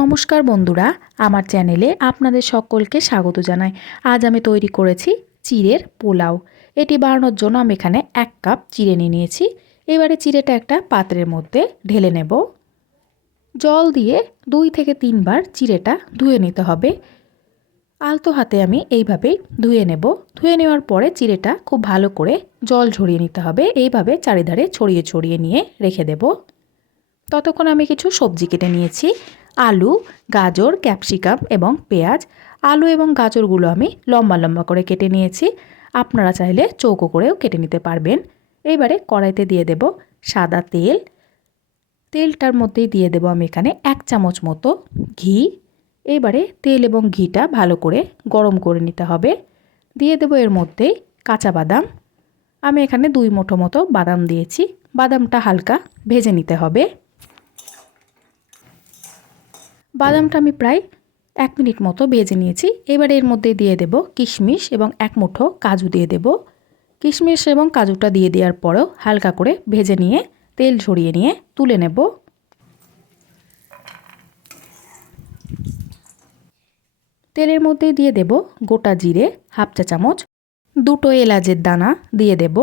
নমস্কার বন্ধুরা, আমার চ্যানেলে আপনাদের সকলকে স্বাগত জানাই। আজ আমি তৈরি করেছি চিড়ের পোলাও। এটি বানানোর জন্য আমি এখানে 1 কাপ চিড়ে নিয়েছি। এবারে চিড়েটা একটা পাত্রের মধ্যে ঢেলে নেব। জল দিয়ে 2 থেকে 3 বার চিড়েটা ধুয়ে নিতে হবে। আলতো হাতে আমি এইভাবেই ধুয়ে নেব। ধুয়ে নেওয়ার পরে চিড়েটা খুব ভালো করে জল ঝরিয়ে নিতে হবে। এইভাবে চারিধারে ছড়িয়ে ছড়িয়ে নিয়ে রেখে দেব। ততক্ষণ আমি কিছু সবজি কেটে নিয়েছি। আলু, গাজর, ক্যাপসিকাম এবং পেঁয়াজ। আলু এবং গাজরগুলো আমি লম্বা লম্বা করে কেটে নিয়েছি। আপনারা চাইলে চৌকো করেও কেটে নিতে পারবেন। এবারে কড়াইতে দিয়ে দেব সাদা তেল। তেলটার মধ্যেই দিয়ে দেব আমি এখানে 1 চামচ মতো ঘি। এবারে তেল এবং ঘিটা ভালো করে গরম করে নিতে হবে। দিয়ে দেব এর মধ্যেই কাঁচা বাদাম। আমি এখানে 2 মুঠো মতো বাদাম দিয়েছি। বাদামটা হালকা ভেজে নিতে হবে। বাদামটা আমি প্রায় 1 মিনিট মতো ভেজে নিয়েছি। এবার এর মধ্যে দিয়ে দেব কিশমিশ এবং 1 মুঠো কাজু দিয়ে দেব। কিশমিশ এবং কাজুটা দিয়ে দেওয়ার পরেও হালকা করে ভেজে নিয়ে তেল ঝরিয়ে নিয়ে তুলে নেব। তেলের মধ্যে দিয়ে দেব গোটা জিরে হাফ চা চামচ, 2টো এলাচের দানা দিয়ে দেব,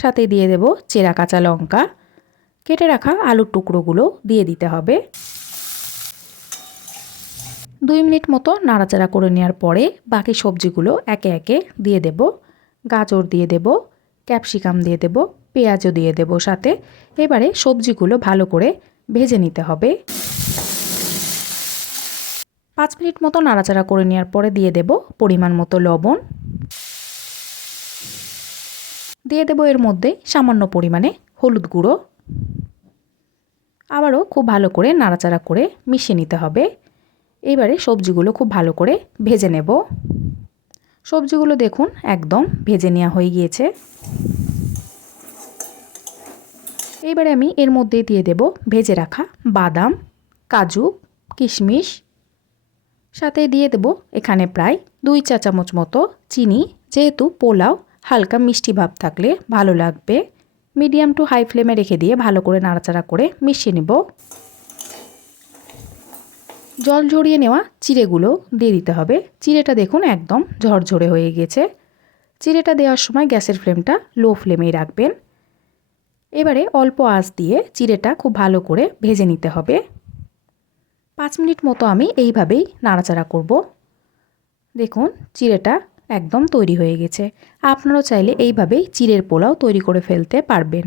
সাথে দিয়ে দেব চেরা কাঁচা লঙ্কা, কেটে রাখা আলুর টুকরোগুলো দিয়ে দিতে হবে। 2 মিনিট মতো নাড়াচাড়া করে নেওয়ার পরে বাকি সবজিগুলো একে একে দিয়ে দেব। গাজর দিয়ে দেব, ক্যাপসিকাম দিয়ে দেব, পেঁয়াজও দিয়ে দেব সাথে। এবারে সবজিগুলো ভালো করে ভেজে নিতে হবে। 5 মিনিট মতো নাড়াচাড়া করে নেওয়ার পরে দিয়ে দেব পরিমাণ মতো লবণ। দিয়ে দেব এর মধ্যে সামান্য পরিমাণে হলুদ গুঁড়ো। আবারও খুব ভালো করে নাড়াচাড়া করে মিশিয়ে নিতে হবে। এবারে সবজিগুলো খুব ভালো করে ভেজে নেব। সবজিগুলো দেখুন একদম ভেজে নেওয়া হয়ে গিয়েছে। এবারে আমি এর মধ্যে দিয়ে দেব ভেজে রাখা বাদাম, কাজু, কিশমিশ, সাথে দিয়ে দেব এখানে প্রায় 2 চা চামচ মতো চিনি। যেহেতু পোলাও হালকা মিষ্টি ভাব থাকলে ভালো লাগবে। মিডিয়াম টু হাই ফ্লেমে রেখে দিয়ে ভালো করে নাড়াচাড়া করে মিশিয়ে নেব। জল ঝরিয়ে নেওয়া চিড়েগুলো দিয়ে দিতে হবে। চিড়েটা দেখুন একদম ঝরঝরে হয়ে গেছে। চিড়েটা দেওয়ার সময় গ্যাসের ফ্লেমটা লো ফ্লেমেই রাখবেন। এবারে অল্প আঁচ দিয়ে চিড়েটা খুব ভালো করে ভেজে নিতে হবে। 5 মিনিট মতো আমি এইভাবেই নাড়াচাড়া করব। দেখুন চিড়েটা একদম তৈরি হয়ে গেছে। আপনারাও চাইলে এইভাবেই চিড়ের পোলাও তৈরি করে ফেলতে পারবেন।